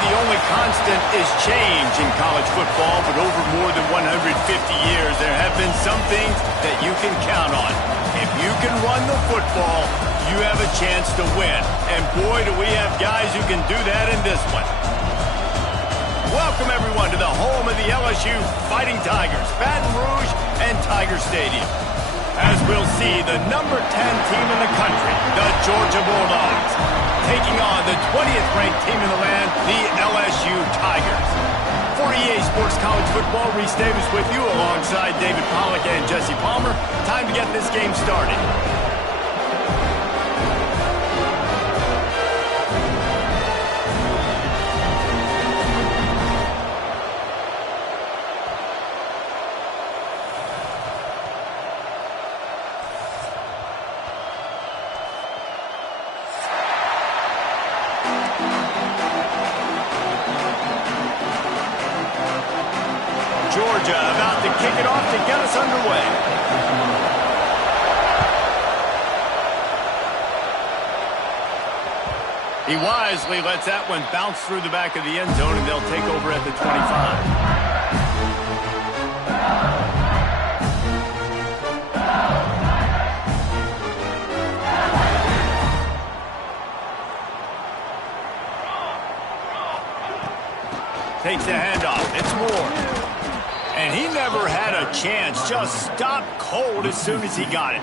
the only constant is change in college football, but over more than 150 years, there have been some things that you can count on. If you can run the football, you have a chance to win. And boy, do we have guys who can do that in this one. Welcome, everyone, to the home of the LSU Fighting Tigers, Baton Rouge and Tiger Stadium. As we'll see, the number 10 team in the country, the Georgia Bulldogs, taking on the 20th ranked team in the land, the LSU Tigers. For EA Sports College Football, Reese Davis with you alongside David Pollack and Jesse Palmer. Time to get this game started. Georgia about to kick it off to get us underway. He wisely lets that one bounce through the back of the end zone, and they'll take over at the 25. Takes the handoff. It's Moore. And he never had a chance. Just stopped cold as soon as he got it.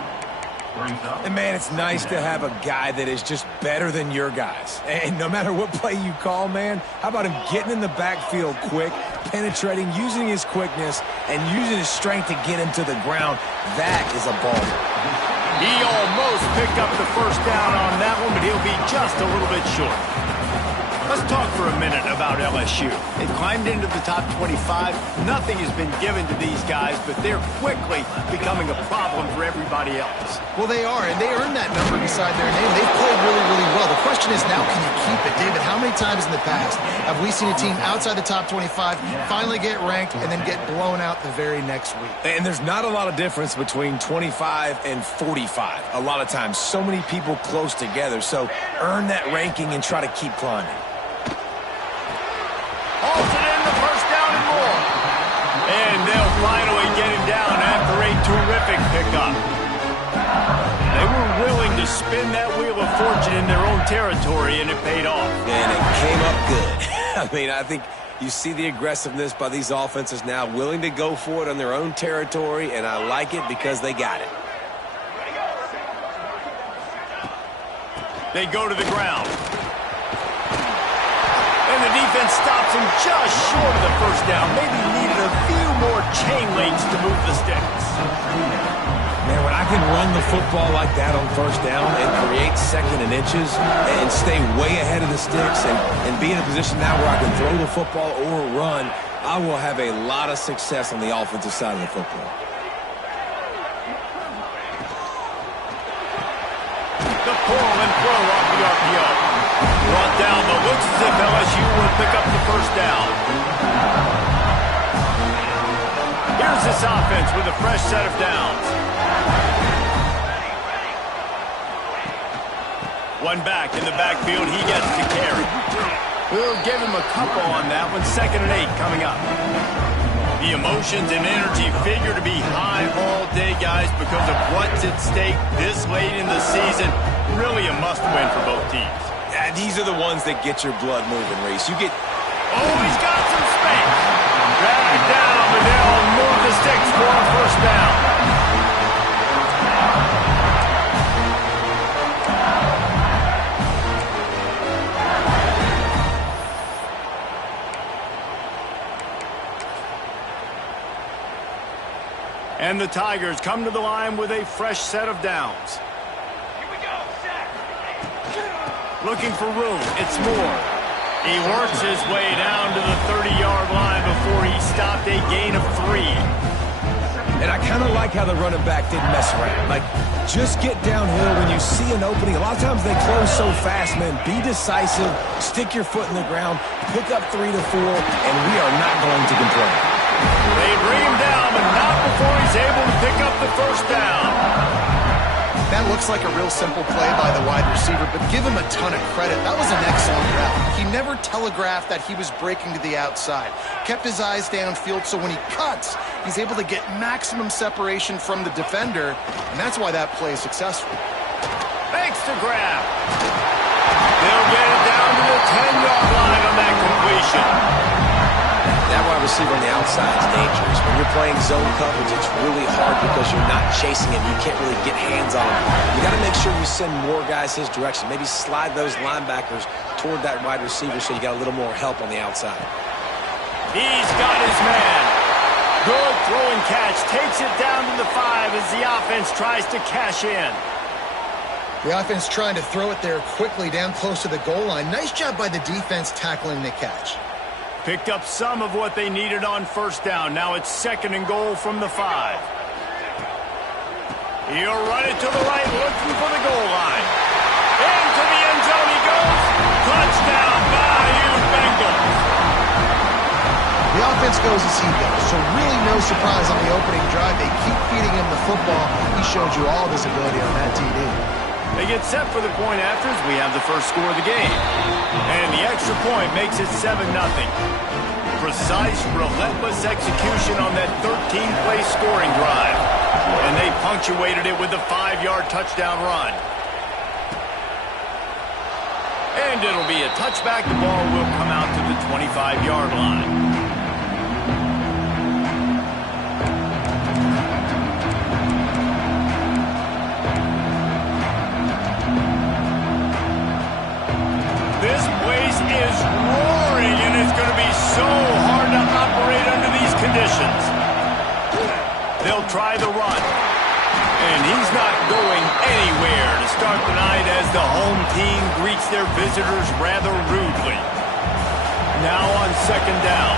And, man, it's nice to have a guy that is just better than your guys. And no matter what play you call, man, how about him getting in the backfield quick, penetrating, using his quickness, and using his strength to get him to the ground? That is a baller. He almost picked up the first down on that one, but he'll be just a little bit short. Let's talk for a minute about LSU. They climbed into the top 25. Nothing has been given to these guys, but they're quickly becoming a problem for everybody else. Well, they are, and they earned that number beside their name. They've played really, really well. The question is now, can you keep it? David, how many times in the past have we seen a team outside the top 25 finally get ranked and then get blown out the very next week? And there's not a lot of difference between 25 and 45. A lot of times, so many people close together. So earn that ranking and try to keep climbing. Hauls it in, the first down and more. And they'll finally get him down after a terrific pickup. They were willing to spin that wheel of fortune in their own territory, and it paid off. And it came up good. I mean, I think you see the aggressiveness by these offenses now, willing to go for it on their own territory, and I like it because they got it. They go to the ground. And the defense stops him just short of the first down. Maybe needed a few more chain links to move the sticks. Man, when I can run the football like that on first down and create second and inches and stay way ahead of the sticks and be in a position now where I can throw the football or run, I will have a lot of success on the offensive side of the football. The pull and throw off the RPO. Brought down, but looks as if LSU will pick up the first down. Here's this offense with a fresh set of downs. One back in the backfield, he gets to carry. We'll give him a couple on that one. 2nd and 8 coming up. The emotions and energy figure to be high all day, guys, because of what's at stake this late in the season. Really a must-win for both teams. Yeah, these are the ones that get your blood moving, Reese. You get... Oh, he's got some space. Drag down, but they'll move the sticks for a first down. And the Tigers come to the line with a fresh set of downs. Looking for room, it's Moore. He works his way down to the 30-yard line before he stopped a gain of 3. And I kind of like how the running back didn't mess around. Like, just get downhill when you see an opening. A lot of times they close so fast, man. Be decisive, stick your foot in the ground, pick up 3 to 4, and we are not going to complain. They bring him down, but not before he's able to pick up the first down. That looks like a real simple play by the wide receiver, but give him a ton of credit. That was an excellent route. He never telegraphed that he was breaking to the outside. Kept his eyes downfield, so when he cuts, he's able to get maximum separation from the defender, and that's why that play is successful. Makes the grab. They'll get it down to the 10-yard line on that completion. That wide receiver on the outside is dangerous. When you're playing zone coverage, it's really hard because you're not chasing him. You can't really get hands on him. You got to make sure you send more guys his direction. Maybe slide those linebackers toward that wide receiver so you got a little more help on the outside. He's got his man. Good throw and catch. Takes it down to the 5 as the offense tries to cash in. The offense trying to throw it there quickly down close to the goal line. Nice job by the defense tackling the catch. Picked up some of what they needed on first down. Now it's 2nd and goal from the 5. He'll run it to the right, looking for the goal line. Into the end zone he goes. Touchdown, Bayou Bengals. The offense goes as he goes, so really no surprise on the opening drive. They keep feeding him the football. He showed you all of his ability on that TD. They get set for the point after as we have the first score of the game. And the extra point makes it 7-0. Precise, relentless execution on that 13-play scoring drive. And they punctuated it with a 5-yard touchdown run. And it'll be a touchback. The ball will come out to the 25-yard line. This place is roaring, and it's going to be so hard to operate under these conditions. They'll try the run. And he's not going anywhere to start the night as the home team greets their visitors rather rudely. Now on 2nd down.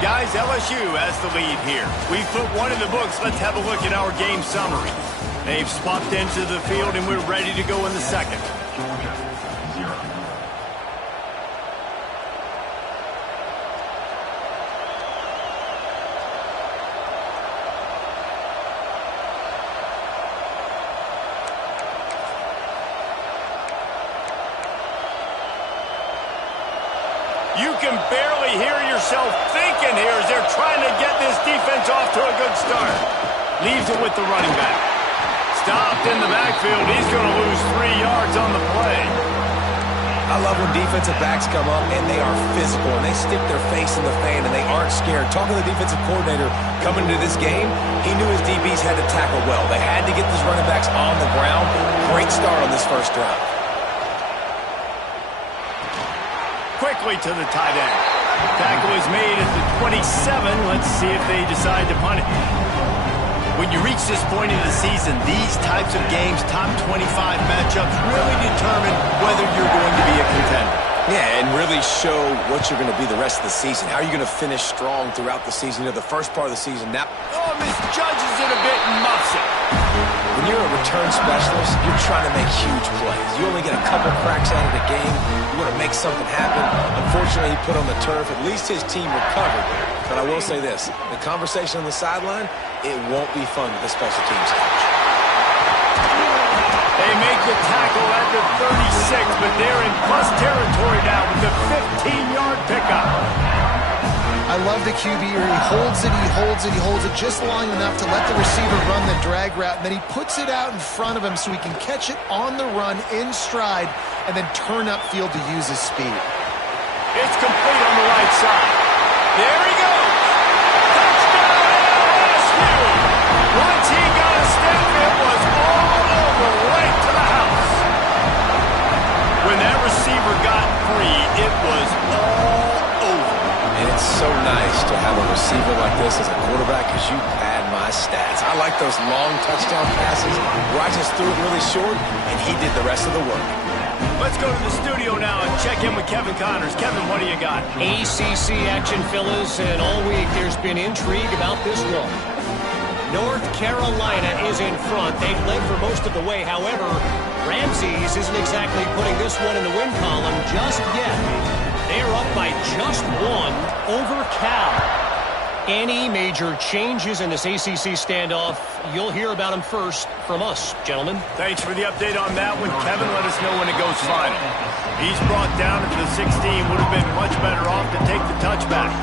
Guys, LSU has the lead here. We've put one in the books. Let's have a look at our game summary. They've swapped into the field, and we're ready to go in the 2nd. You can barely hear yourself thinking here as they're trying to get this defense off to a good start. Leaves it with the running back. Stopped in the backfield. He's going to lose 3 yards on the play. I love when defensive backs come up and they are physical and they stick their face in the fan and they aren't scared. Talking to the defensive coordinator coming into this game, he knew his DBs had to tackle well. They had to get these running backs on the ground. Great start on this first drive. Quickly to the tight end. Tackle is made at the 27. Let's see if they decide to punt it. When you reach this point in the season, these types of games, top 25 matchups, really determine whether you're going to be a contender. Yeah, and really show what you're going to be the rest of the season. How are you going to finish strong throughout the season? You know, the first part of the season. Now, misjudges it a bit and muffs it. When you're a return specialist, you're trying to make huge plays. You only get a couple cracks out of the game. You want to make something happen. Unfortunately, he put on the turf. At least his team recovered. But I will say this, the conversation on the sideline, it won't be fun with the special teams coach. They make the tackle at the 36, but they're in plus territory now with the 15-yard pickup. I love the QB here. He holds it, he holds it, he holds it just long enough to let the receiver run the drag route, and then he puts it out in front of him so he can catch it on the run in stride and then turn upfield to use his speed. It's complete on the right side. There he goes. Touchdown LSU. Once he got a step, it was all over right to the house. When that receiver got free, it was all over. And it's so nice to have a receiver like this as a quarterback because you pad my stats. I like those long touchdown passes where I just threw it really short and he did the rest of the work. Let's go to the studio now and check in with Kevin Connors. Kevin, what do you got? ACC action, fellas, and all week there's been intrigue about this one. North Carolina is in front. They've led for most of the way. However, Ramses isn't exactly putting this one in the win column just yet. They are up by just one over Cal. Any major changes in this ACC standoff, you'll hear about them first from us, gentlemen. Thanks for the update on that one, Kevin. Let us know when it goes final. He's brought down to the 16. Would have been much better off to take the touchback.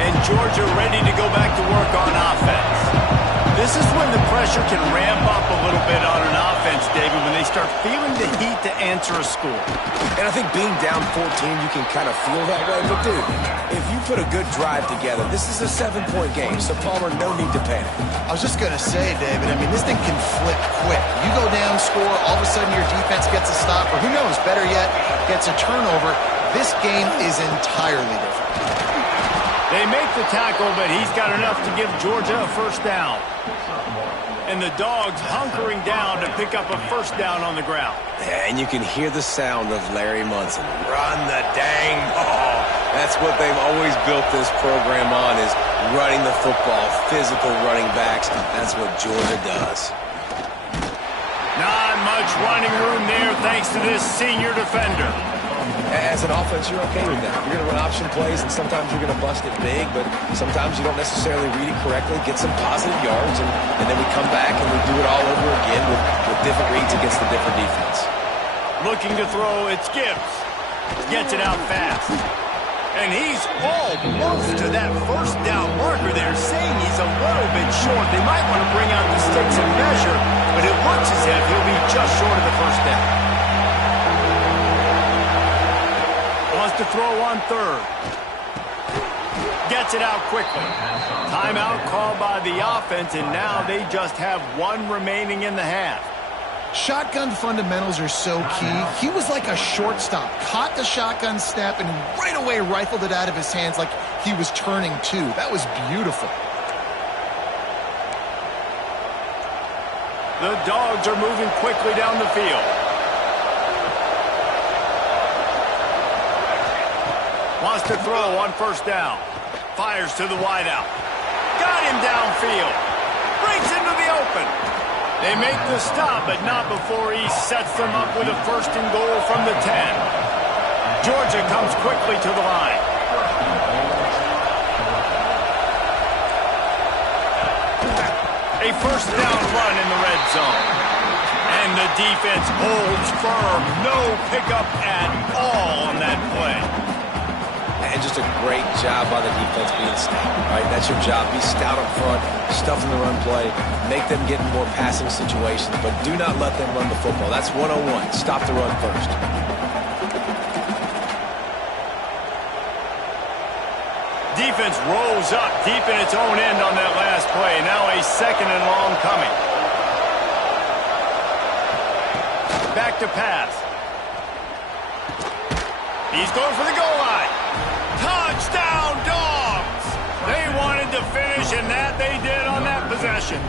And Georgia ready to go back to work on offense. This is when the pressure can ramp up a little bit on an offense, David, when they start feeling the heat to answer a score. And I think being down 14, you can kind of feel that way. But, dude, if you put a good drive together, this is a 7-point game, so, Palmer, no need to panic. I was just going to say, David, I mean, this thing can flip quick. You go down, score, all of a sudden your defense gets a stop, or who knows, better yet, gets a turnover. This game is entirely different. They make the tackle, but he's got enough to give Georgia a first down. And the Dogs hunkering down to pick up a first down on the ground. Yeah, and you can hear the sound of Larry Munson. Run the dang ball. That's what they've always built this program on, is running the football, physical running backs. That's what Georgia does. Not much running room there thanks to this senior defender. As an offense, you're okay with that. You're going to run option plays, and sometimes you're going to bust it big, but sometimes you don't necessarily read it correctly, get some positive yards, and then we come back and we do it all over again with different reads against the different defense. Looking to throw, it's Gibbs. Gets it out fast. And he's almost to that first down marker there, saying he's a little bit short. They might want to bring out the sticks and measure, but it looks as if he'll be just short of the first down. Wants to throw on third. Gets it out quickly. Timeout called by the offense, and now they just have one remaining in the half. Shotgun fundamentals are so key. He was like a shortstop. Caught the shotgun snap and right away rifled it out of his hands like he was turning two. That was beautiful. The Dogs are moving quickly down the field. Wants to throw on first down. Fires to the wideout. Got him downfield. Breaks into the open. They make the stop, but not before he sets them up with a first and goal from the 10. Georgia comes quickly to the line. A first down run in the red zone. And the defense holds firm. No pickup at all on that play. And just a great job by the defense being stout, right? That's your job. Be stout up front, stuff in the run play, make them get in more passing situations, but do not let them run the football. That's 101. Stop the run first. Defense rolls up deep in its own end on that last play. Now a second and long coming. Back to pass. He's going for the goal line. Touchdown, Dogs! They wanted to finish, and that they did on that possession.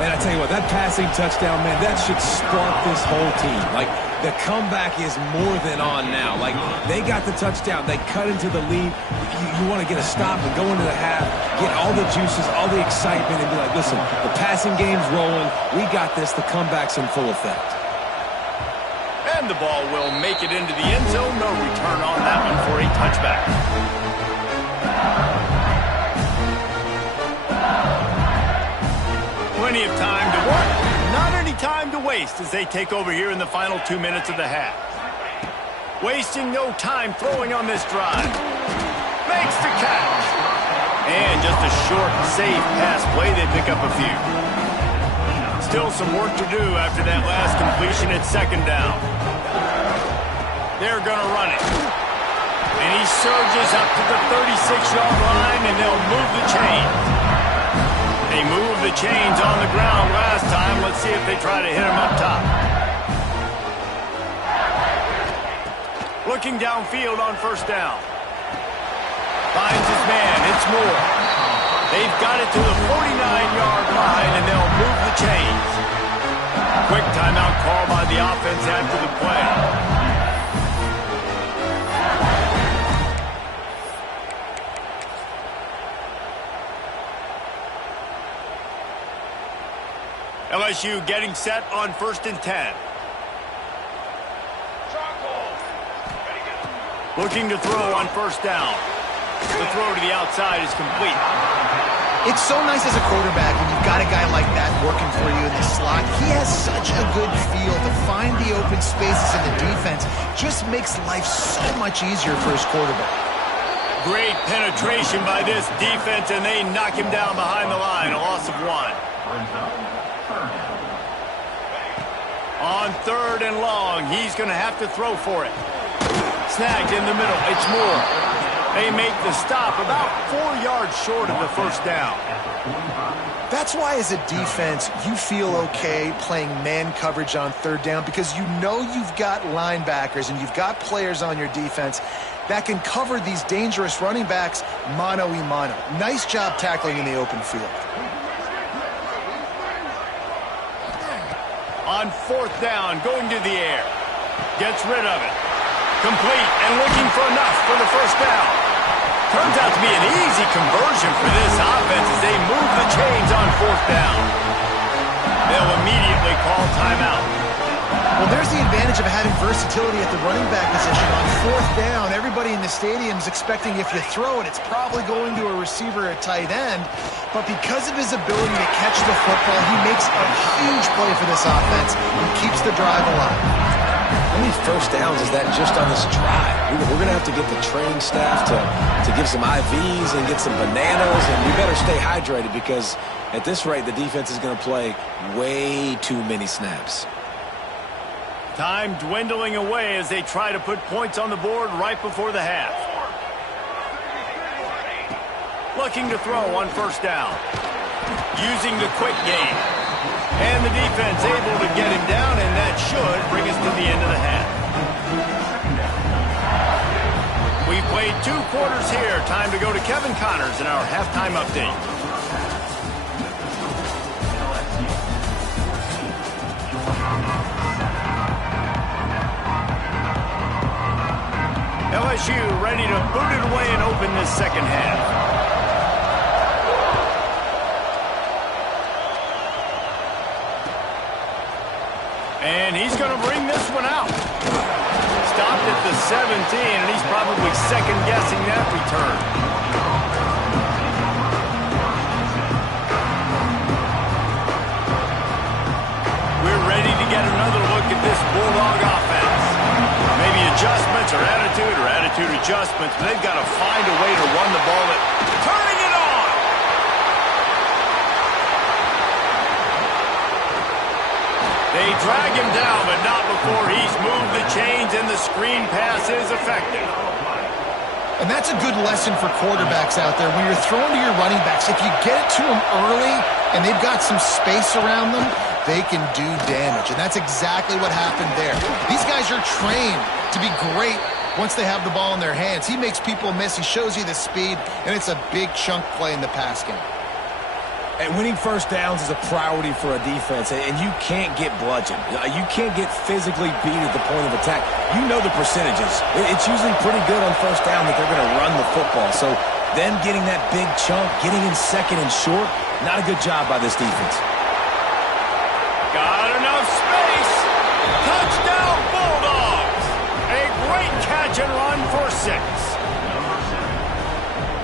Man, I tell you what, that passing touchdown, man, that should spark this whole team. Like, the comeback is more than on now. Like, they got the touchdown. They cut into the lead. You want to get a stop and go into the half, get all the juices, all the excitement, and be like, listen, the passing game's rolling. We got this. The comeback's in full effect. And the ball will make it into the end zone. No return on that one for a touchback. Plenty of time to work. Not any time to waste as they take over here in the final 2 minutes of the half. Wasting no time throwing on this drive. Makes the catch. And just a short, safe pass play. They pick up a few. Still some work to do after that last completion at second down. They're going to run it. And he surges up to the 36-yard line, and they'll move the chains. They moved the chains on the ground last time. Let's see if they try to hit him up top. Looking downfield on first down. Finds his man. It's Moore. They've got it to the 49-yard line, and they'll move the chains. Quick timeout call by the offense after the play. LSU getting set on 1st and 10. Looking to throw on first down. The throw to the outside is complete. It's so nice as a quarterback when you've got a guy like that working for you in the slot. He has such a good feel to find the open spaces in the defense. Just makes life so much easier for his quarterback. Great penetration by this defense, and they knock him down behind the line. A loss of 1. On 3rd and long, he's going to have to throw for it. Snagged in the middle. It's Moore. They make the stop about 4 yards short of the first down. That's why as a defense, you feel okay playing man coverage on 3rd down because you know you've got linebackers and you've got players on your defense that can cover these dangerous running backs mano-a-mano. Nice job tackling in the open field. On 4th down, going to the air. Gets rid of it. Complete and looking for enough for the first down. Turns out to be an easy conversion for this offense as they move the chains on 4th down. They'll immediately call timeout. Well, there's the advantage of having versatility at the running back position. On 4th down, everybody in the stadium is expecting if you throw it, it's probably going to a receiver or tight end. But because of his ability to catch the football, he makes a huge play for this offense and keeps the drive alive. How many first downs is that just on this drive? We're going to have to get the trained staff to give some IVs and get some bananas, and we better stay hydrated because at this rate, the defense is going to play way too many snaps. Time dwindling away as they try to put points on the board right before the half. Looking to throw on first down. Using the quick game. And the defense able to get him down, and that should bring us to the end of the half. We've played 2 quarters here. Time to go to Kevin Connors in our halftime update. LSU ready to boot it away and open this second half. And he's going to bring this one out. Stopped at the 17, and he's probably second-guessing that return. We're ready to get another look at this Bulldog offense. Maybe adjustments or attitude adjustments, but they've got to find a way to run the ball. Turning it on! They drag him down, but not before he's moved the chains, and the screen pass is effective. And that's a good lesson for quarterbacks out there. When you're throwing to your running backs, if you get it to them early and they've got some space around them, they can do damage. And that's exactly what happened there. These guys are trained to be great once they have the ball in their hands. He makes people miss. He shows you the speed, and it's a big chunk play in the pass game. And winning first downs is a priority for a defense, and you can't get bludgeoned. You can't get physically beat at the point of attack. You know the percentages. It's usually pretty good on first down that they're going to run the football. So them getting that big chunk, getting in second and short, not a good job by this defense. Got enough space. Touchdown Bulldogs. A great catch and run for 6.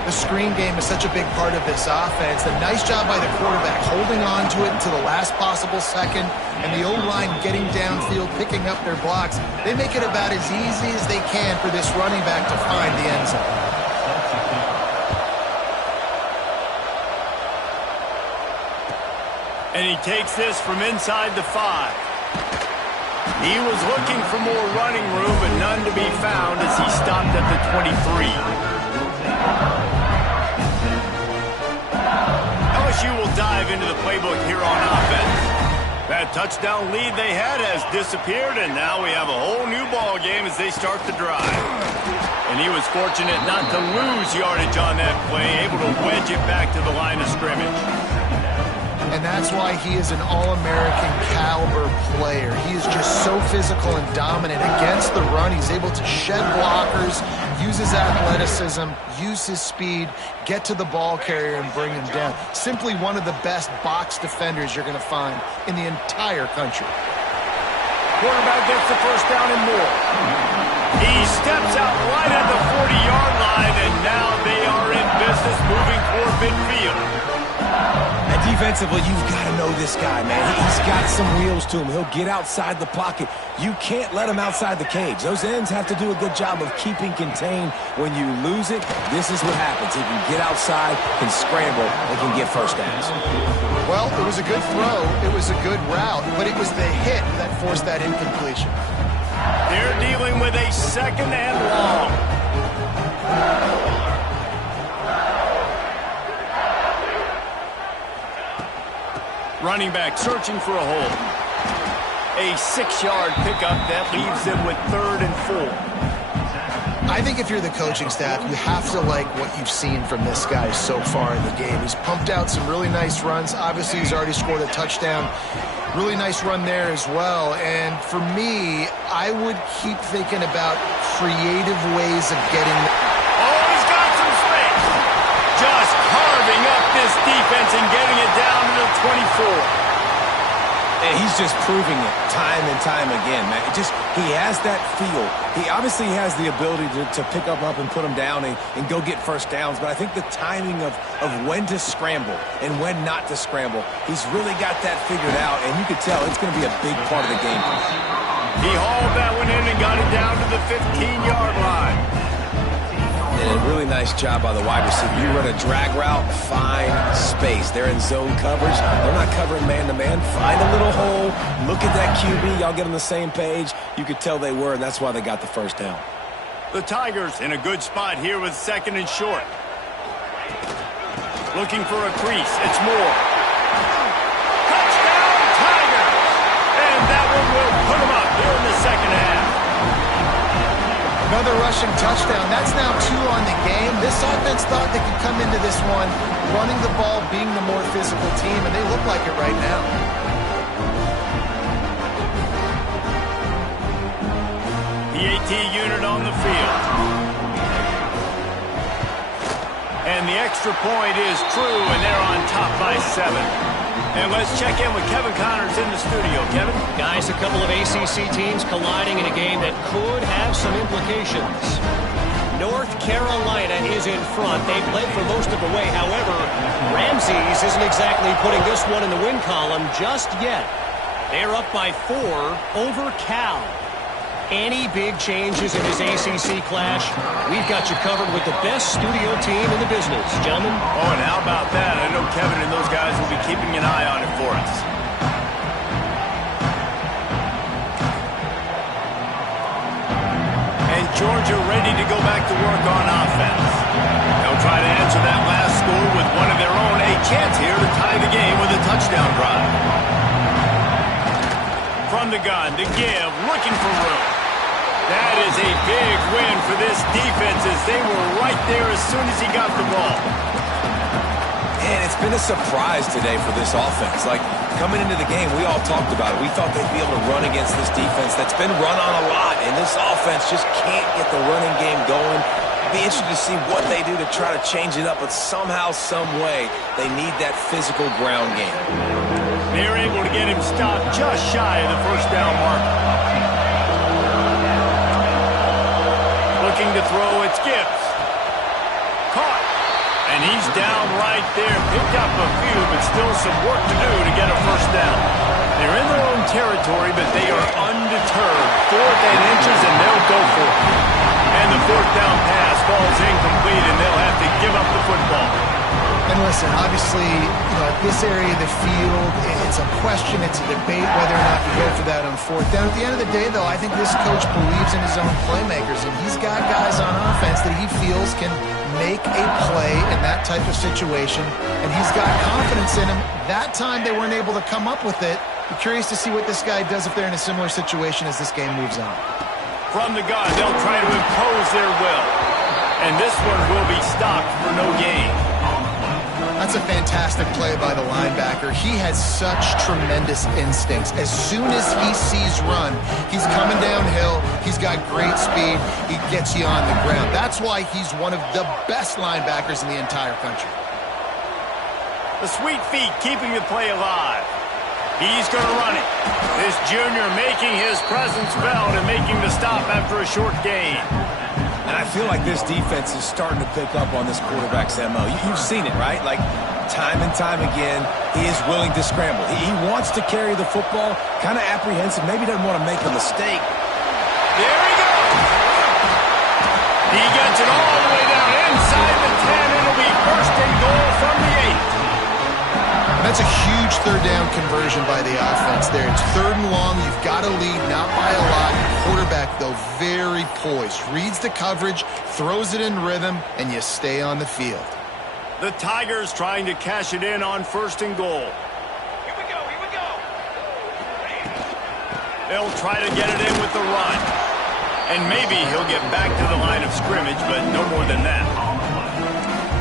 The screen game is such a big part of this offense. A nice job by the quarterback holding on to it to the last possible second, and the O-line getting downfield, picking up their blocks. They make it about as easy as they can for this running back to find the end zone. And he takes this from inside the 5. He was looking for more running room, but none to be found as he stopped at the 23. LSU will dive into the playbook here on offense. That touchdown lead they had has disappeared, and now we have a whole new ball game as they start the drive. And he was fortunate not to lose yardage on that play, able to wedge it back to the line of scrimmage. And that's why he is an All-American caliber player. He is just so physical and dominant against the run. He's able to shed blockers, use his athleticism, use his speed, get to the ball carrier and bring him down. Simply one of the best box defenders you're going to find in the entire country. Quarterback gets the first down and more. He steps out right at the 40-yard line, and now they are in business moving toward midfield. And defensively, you've got to know this guy, man. He's got some wheels to him. He'll get outside the pocket. You can't let him outside the cage. Those ends have to do a good job of keeping contained. When you lose it, this is what happens. He can get outside, can scramble, and can get first downs. Well, it was a good throw. It was a good route, but it was the hit that forced that incompletion. They're dealing with a second and long. Running back searching for a hole. A 6-yard pickup that leaves them with 3rd and 4. I think if you're the coaching staff, you have to like what you've seen from this guy so far in the game. He's pumped out some really nice runs. Obviously, he's already scored a touchdown. Really nice run there as well. And for me, I would keep thinking about creative ways of getting... Oh, he's got some space. Just carving up this defense and getting it down to the 24. And he's just proving it time and time again, man. He has that feel. He obviously has the ability to pick up and put him down and go get first downs, but I think the timing of when to scramble and when not to scramble, he's really got that figured out, and you can tell it's going to be a big part of the game. He hauled that one in and got it down to the 15-yard line. And a really nice job by the wide receiver. You run a drag route, find space. They're in zone coverage. They're not covering man-to-man. Find a little hole. Look at that QB. Y'all get on the same page. You could tell they were, and that's why they got the first down. The Tigers in a good spot here with 2nd and short. Looking for a crease. It's Moore. Touchdown, Tigers! And that one will put them up here in the second half. Another rushing touchdown. That's now 2 on the game. This offense thought they could come into this one running the ball, being the more physical team, and they look like it right now. The AT unit on the field. And the extra point is true, and they're on top by 7. And let's check in with Kevin Connors in the studio. Kevin? Guys, a couple of ACC teams colliding in a game that could have some implications. North Carolina is in front. They've led for most of the way. However, Ramses isn't exactly putting this one in the win column just yet. They're up by 4 over Cal. Any big changes in this ACC clash, we've got you covered with the best studio team in the business, gentlemen. Oh, and how about that? I know Kevin and those guys will be keeping an eye on it for us. And Georgia ready to go back to work on offense. They'll try to answer that last score with one of their own. A chance here to tie the game with a touchdown drive. From the gun to give, looking for room. That is a big win for this defense as they were right there as soon as he got the ball. And it's been a surprise today for this offense. Like, coming into the game, we all talked about it. We thought they'd be able to run against this defense that's been run on a lot, and this offense just can't get the running game going. Be interested to see what they do to try to change it up, but somehow, some way, they need that physical ground game. They're able to get him stopped just shy of the first down mark. Looking to throw, it's Gibbs. Caught. And he's down right there. Picked up a few, but still some work to do to get a first down. They're in their own territory, but they are undeterred. 4th and inches, and they'll go for it. And the 4th down pass falls incomplete, and they'll have to give up the football. And listen, obviously, at this area of the field, it's a question, it's a debate whether or not you go for that on 4th down. At the end of the day, though, I think this coach believes in his own playmakers, and he's got guys on offense that he feels can make a play in that type of situation, and he's got confidence in him. That time they weren't able to come up with it. Be curious to see what this guy does if they're in a similar situation as this game moves on. From the gun, they'll try to impose their will. And this one will be stopped for no gain. That's a fantastic play by the linebacker. He has such tremendous instincts. As soon as he sees run, he's coming downhill. He's got great speed. He gets you on the ground. That's why he's one of the best linebackers in the entire country. The sweet feet keeping the play alive. He's going to run it. This junior making his presence felt and making the stop after a short gain. And I feel like this defense is starting to pick up on this quarterback's MO. You've seen it, right? Like, time and time again, he is willing to scramble. He wants to carry the football, kind of apprehensive, maybe doesn't want to make a mistake. There he goes. He gets it all the way down inside the 10. It'll be first and goal from the 8. That's a huge third down conversion by the offense there. It's third and long. You've got to lead, not by a lot. Quarterback, though, very poised. Reads the coverage, throws it in rhythm, and you stay on the field. The Tigers trying to cash it in on first and goal. Here we go, here we go. They'll try to get it in with the run. And maybe he'll get back to the line of scrimmage, but no more than that.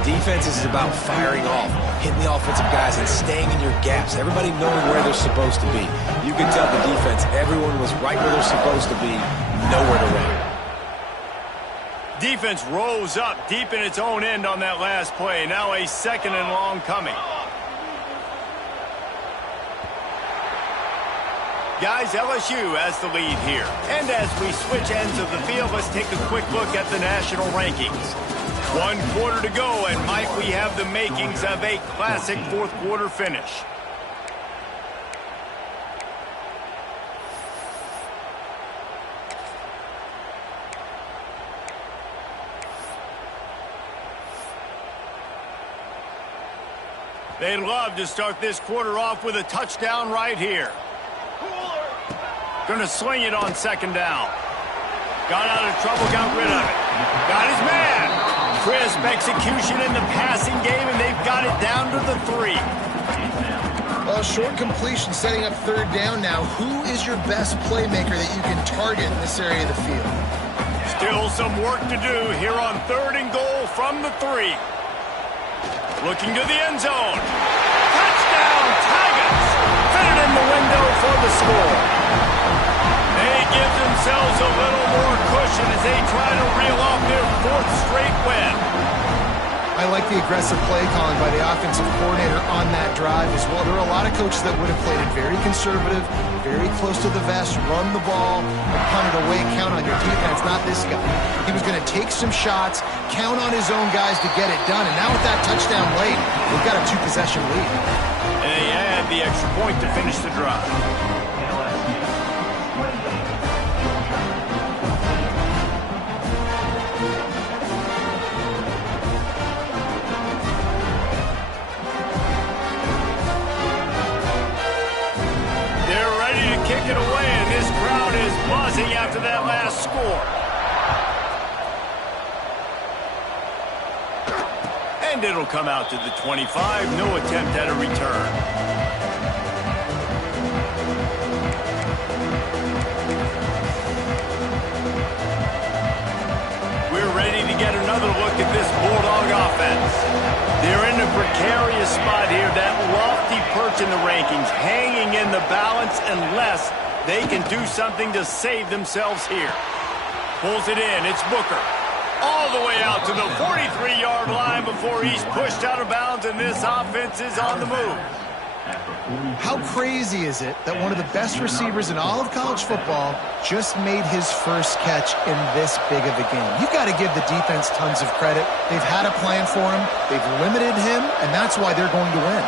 Defense is about firing off, hitting the offensive guys and staying in your gaps. Everybody knowing where they're supposed to be. You can tell the defense, everyone was right where they're supposed to be, nowhere to run. Defense rose up deep in its own end on that last play. Now a second and long coming. Guys, LSU has the lead here. And as we switch ends of the field, let's take a quick look at the national rankings. 1 quarter to go, and Mike, we have the makings of a classic fourth quarter finish. They'd love to start this quarter off with a touchdown right here. Gonna sling it on second down. Got out of trouble, got rid of it. Got his man. Crisp execution in the passing game, and they've got it down to the 3. Well, short completion setting up third down now. Who is your best playmaker that you can target in this area of the field? Still some work to do here on third and goal from the 3. Looking to the end zone. Touchdown, Tigers! Fit it in the window for the score. They give themselves a little more cushion as they try to reel off their 4th straight win. I like the aggressive play calling by the offensive coordinator on that drive as well. There are a lot of coaches that would have played it very conservative, very close to the vest, run the ball, and punt it away, count on your defense. Not this guy. He was going to take some shots, count on his own guys to get it done. And now with that touchdown late, they've got a 2-possession lead. And they add the extra point to finish the drive. Kick it away, and this crowd is buzzing after that last score. And it'll come out to the 25. No attempt at a return. We're ready to get another look at this Bulldog offense. They're in a precarious spot here, that lofty perch in the rankings, hanging in the balance unless they can do something to save themselves here. Pulls it in, it's Booker. All the way out to the 43-yard line before he's pushed out of bounds, and this offense is on the move. How crazy is it that one of the best receivers in all of college football just made his first catch in this big of a game? You've got to give the defense tons of credit. They've had a plan for him. They've limited him, and that's why they're going to win.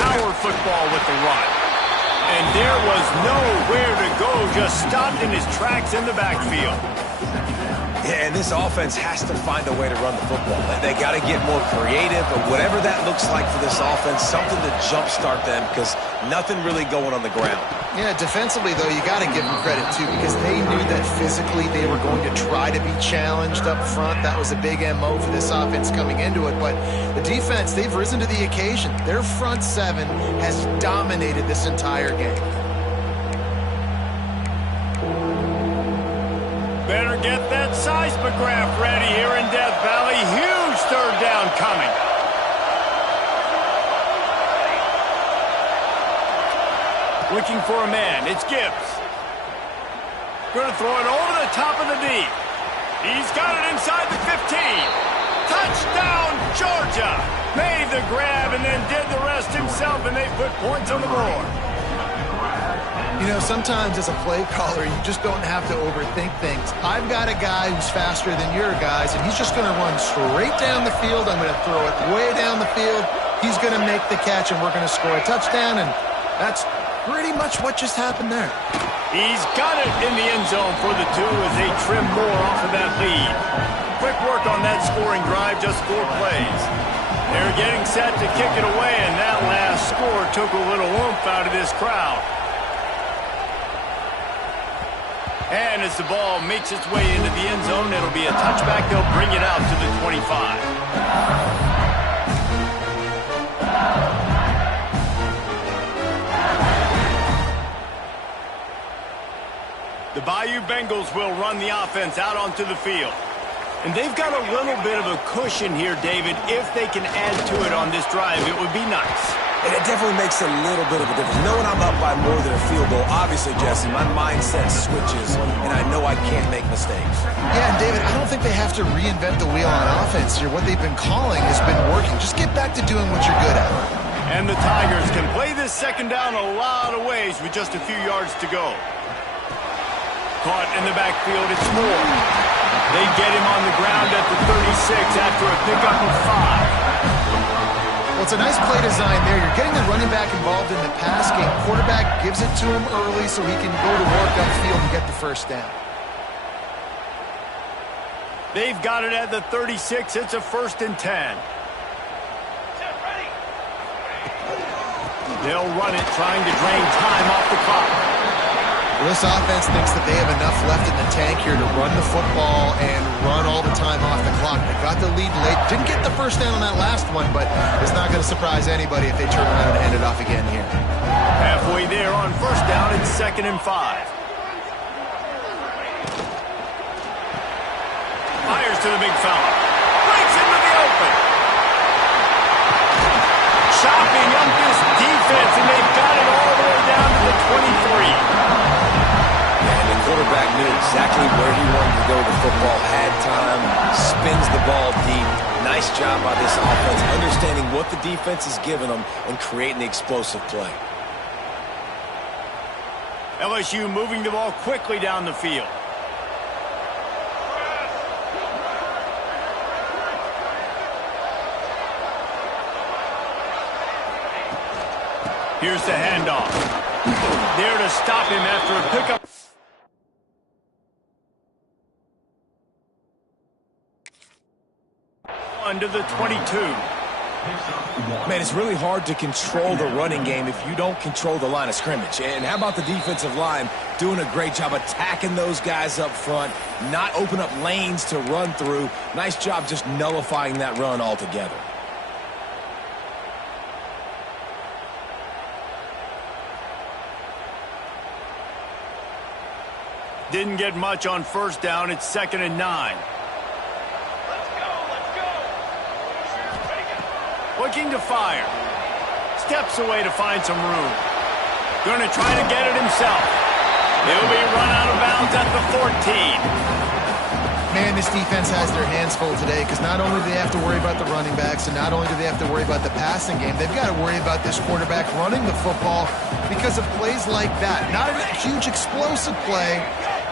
Power football with the run. And there was nowhere to go, just stopped in his tracks in the backfield. Yeah, and this offense has to find a way to run the football. They got to get more creative, but whatever that looks like for this offense, something to jumpstart them because nothing really going on the ground. Yeah, defensively, though, you got to give them credit, too, because they knew that physically they were going to try to be challenged up front. That was a big MO for this offense coming into it. But the defense, they've risen to the occasion. Their front seven has dominated this entire game. Better get that seismograph ready here in Death Valley. Huge third down coming. Looking for a man. It's Gibbs. Going to throw it over the top of the deep. He's got it inside the 15. Touchdown, Georgia! Made the grab and then did the rest himself, and they put points on the board. You know, sometimes as a play caller, you just don't have to overthink things. I've got a guy who's faster than your guys, and he's just going to run straight down the field. I'm going to throw it way down the field. He's going to make the catch, and we're going to score a touchdown, and that's pretty much what just happened there. He's got it in the end zone for the two as they trim more off of that lead. Quick work on that scoring drive, just 4 plays. They're getting set to kick it away, and that last score took a little oomph out of this crowd. And as the ball makes its way into the end zone, it'll be a touchback. They'll bring it out to the 25. The Bayou Bengals will run the offense out onto the field. And they've got a little bit of a cushion here, David. If they can add to it on this drive, it would be nice. And it definitely makes a little bit of a difference. Knowing I'm up by more than a field goal, obviously, Jesse, my mindset switches, and I know I can't make mistakes. Yeah, and David, I don't think they have to reinvent the wheel on offense here. What they've been calling has been working. Just get back to doing what you're good at. And the Tigers can play this second down a lot of ways with just a few yards to go. Caught in the backfield, it's Moore. They get him on the ground at the 36 after a pickup of 5. Well, it's a nice play design there. You're getting the running back involved in the pass game. Quarterback gives it to him early so he can go to work upfield and get the first down. They've got it at the 36. It's a 1st and 10. They'll run it, trying to drain time off the clock. This offense thinks that they have enough left in the tank here to run the football and run all the time off the clock. They got the lead late. Didn't get the first down on that last one, but it's not going to surprise anybody if they turn around and hand it off again here. Halfway there on 1st down, it's 2nd and 5. Fires to the big fella. Breaks into the open. Chopping up this defense, and they've got it all the way down to the 23. And the quarterback knew exactly where he wanted to go with the football, had time, spins the ball deep. Nice job by this offense, understanding what the defense is giving them and creating the explosive play. LSU moving the ball quickly down the field. Here's the handoff. There to stop him after a pickup. Under the 22. Man, it's really hard to control the running game if you don't control the line of scrimmage. And how about the defensive line doing a great job attacking those guys up front, not open up lanes to run through. Nice job just nullifying that run altogether. Didn't get much on 1st down. It's 2nd and 9. Looking to fire. Steps away to find some room. Going to try to get it himself. He'll be run out of bounds at the 14. Man, this defense has their hands full today because not only do they have to worry about the running backs and not only do they have to worry about the passing game, they've got to worry about this quarterback running the football because of plays like that. Not a huge explosive play,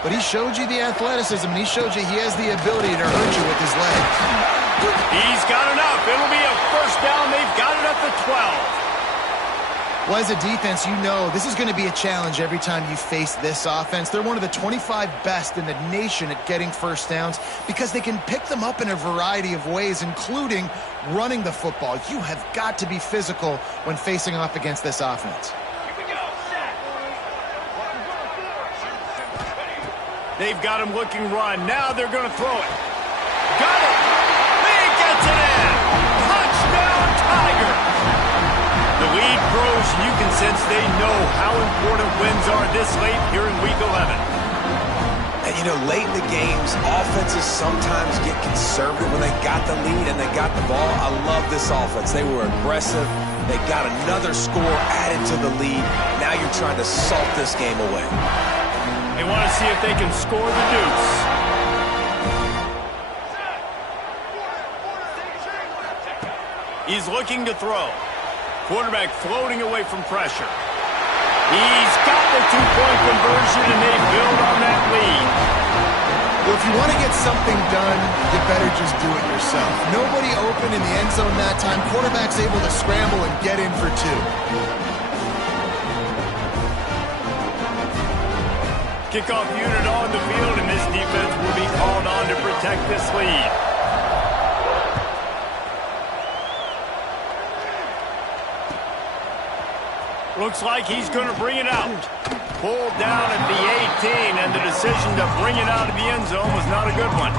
but he showed you the athleticism, and he showed you he has the ability to hurt you with his legs. He's got enough. It'll be a 1st down. They've got it at the 12. Well, as a defense, you know this is going to be a challenge every time you face this offense. They're one of the 25 best in the nation at getting 1st downs because they can pick them up in a variety of ways, including running the football. You have got to be physical when facing off against this offense. They've got him looking run. Now they're going to throw it. Got it. Lee gets it in. Touchdown, Tigers. The lead grows, and you can sense they know how important wins are this late here in Week 11. And, you know, late in the games, offenses sometimes get conservative when they got the lead and they got the ball. I love this offense. They were aggressive. They got another score added to the lead. Now you're trying to salt this game away. They want to see if they can score the deuce. He's looking to throw. Quarterback floating away from pressure. He's got the two-point conversion, and they build on that lead. Well, if you want to get something done, you better just do it yourself. Nobody open in the end zone that time. Quarterback's able to scramble and get in for two. Kickoff unit on the field, and this defense will be called on to protect this lead. Looks like he's going to bring it out. Pulled down at the 18, and the decision to bring it out of the end zone was not a good one.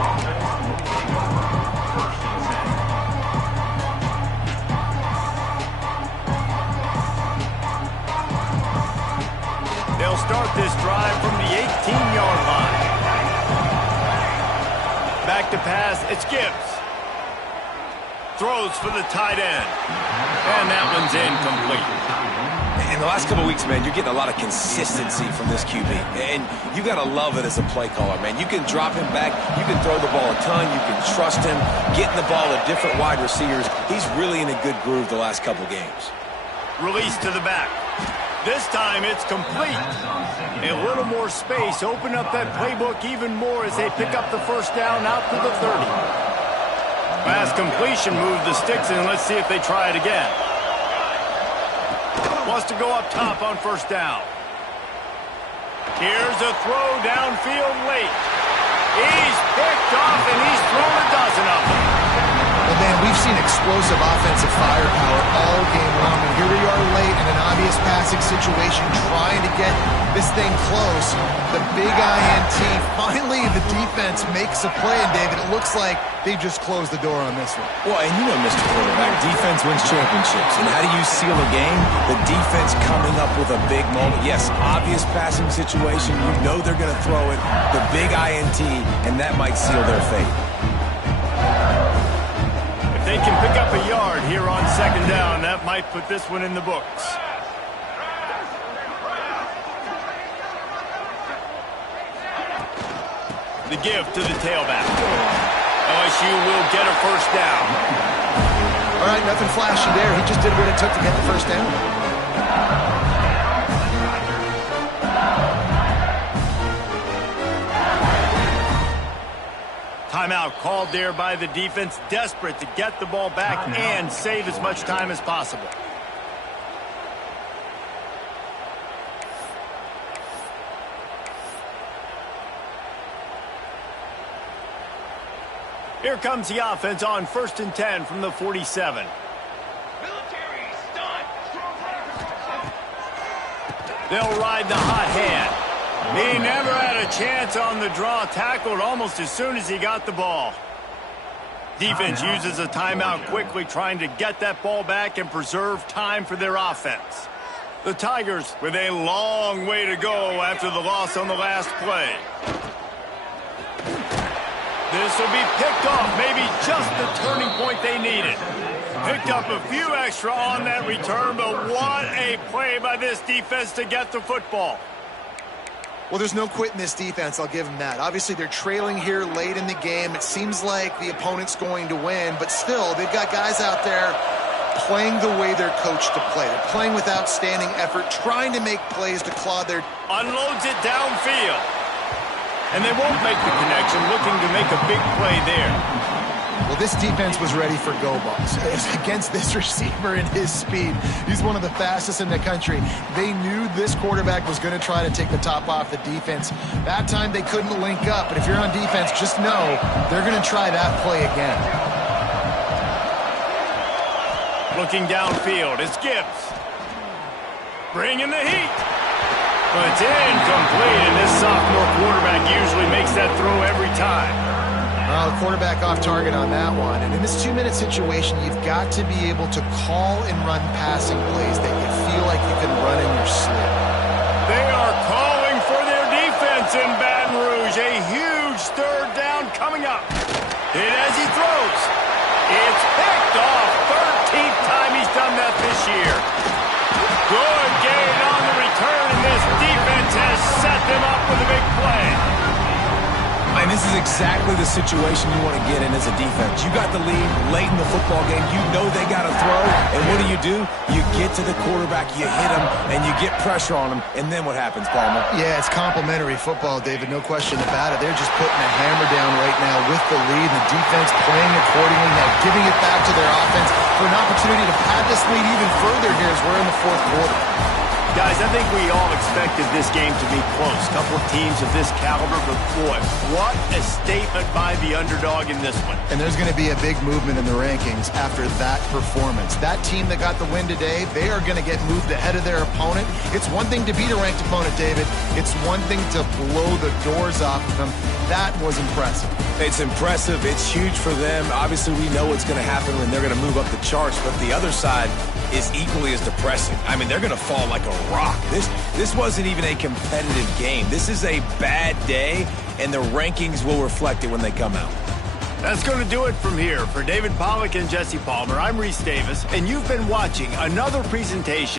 They'll start this drive from the 18-yard line. Back to pass, it's Gibbs. Throws for the tight end. And that one's incomplete. In the last couple of weeks, man, you're getting a lot of consistency from this QB. And you got to love it as a play caller, man. You can drop him back. You can throw the ball a ton. You can trust him. Getting the ball to different wide receivers. He's really in a good groove the last couple games. Release to the back. This time it's complete. A little more space. Open up that playbook even more as they pick up the first down out to the 30. Pass completion, move the sticks, and let's see if they try it again. Wants to go up top on first down. Here's a throw downfield late. He's picked off, and he's thrown a dozen of them. Well, man, we've seen explosive offensive firepower all game long, and here we are late in an obvious passing situation trying to get this thing close. The big INT, finally the defense makes a play, and David, it looks like they just closed the door on this one. Well, and you know, Mr. Quarterback, defense wins championships. And how do you seal a game? The defense coming up with a big moment. Yes, obvious passing situation. You know they're going to throw it. The big INT, and that might seal their fate. If they can pick up a yard here on second down, that might put this one in the books. The give to the tailback. LSU will get a first down. All right, nothing flashy there. He just did what it took to get the first down. Timeout called there by the defense, desperate to get the ball back and save as much time as possible. Here comes the offense on 1st and 10 from the 47. Military stunt. They'll ride the hot hand. He never had a chance on the draw, tackled almost as soon as he got the ball. Defense uses a timeout quickly, trying to get that ball back and preserve time for their offense. The Tigers with a long way to go after the loss on the last play. This will be picked off, maybe just the turning point they needed. Picked up a few extra on that return, but what a play by this defense to get the football. Well, there's no quitting this defense, I'll give them that. Obviously, they're trailing here late in the game. It seems like the opponent's going to win, but still, they've got guys out there playing the way they're coached to play. They're playing with outstanding effort, trying to make plays to claw their... Unloads it downfield. And they won't make the connection, looking to make a big play there. Well, this defense was ready for go balls. Against this receiver and his speed, he's one of the fastest in the country. They knew this quarterback was going to try to take the top off the defense. That time they couldn't link up, but if you're on defense, just know they're going to try that play again. Looking downfield, it's Gibbs. Bringing the heat. But it's incomplete, and this sophomore quarterback usually makes that throw every time. Well, the quarterback off target on that one. And in this 2-minute situation, you've got to be able to call and run passing plays that you feel like you can run in your sleep. They are calling for their defense in Baton Rouge. A huge third down coming up. Hit as he throws. It's picked off. 13th time he's done that this year. Good gain on the return, and this defense has set them up with a big play. And this is exactly the situation you want to get in as a defense. You got the lead late in the football game. You know they got to throw. And what do? You get to the quarterback, you hit him, and you get pressure on him. And then what happens, Palmer? Yeah, it's complimentary football, David. No question about it. They're just putting a hammer down right now with the lead. The defense playing accordingly, now giving it back to their offense for an opportunity to pad this lead even further here as we're in the fourth quarter. Guys, I think we all expected this game to be close. Couple of teams of this caliber, but boy, what a statement by the underdog in this one. And there's going to be a big movement in the rankings after that performance. That team that got the win today, they are going to get moved ahead of their opponent. It's one thing to beat a ranked opponent, David. It's one thing to blow the doors off of them. That was impressive. It's impressive. It's huge for them. Obviously, we know what's going to happen when they're going to move up the charts, but the other side is equally as depressing. I mean, they're going to fall like a rock. This wasn't even a competitive game. This is a bad day, and the rankings will reflect it when they come out. That's going to do it from here. For David Pollack and Jesse Palmer, I'm Reese Davis, and you've been watching another presentation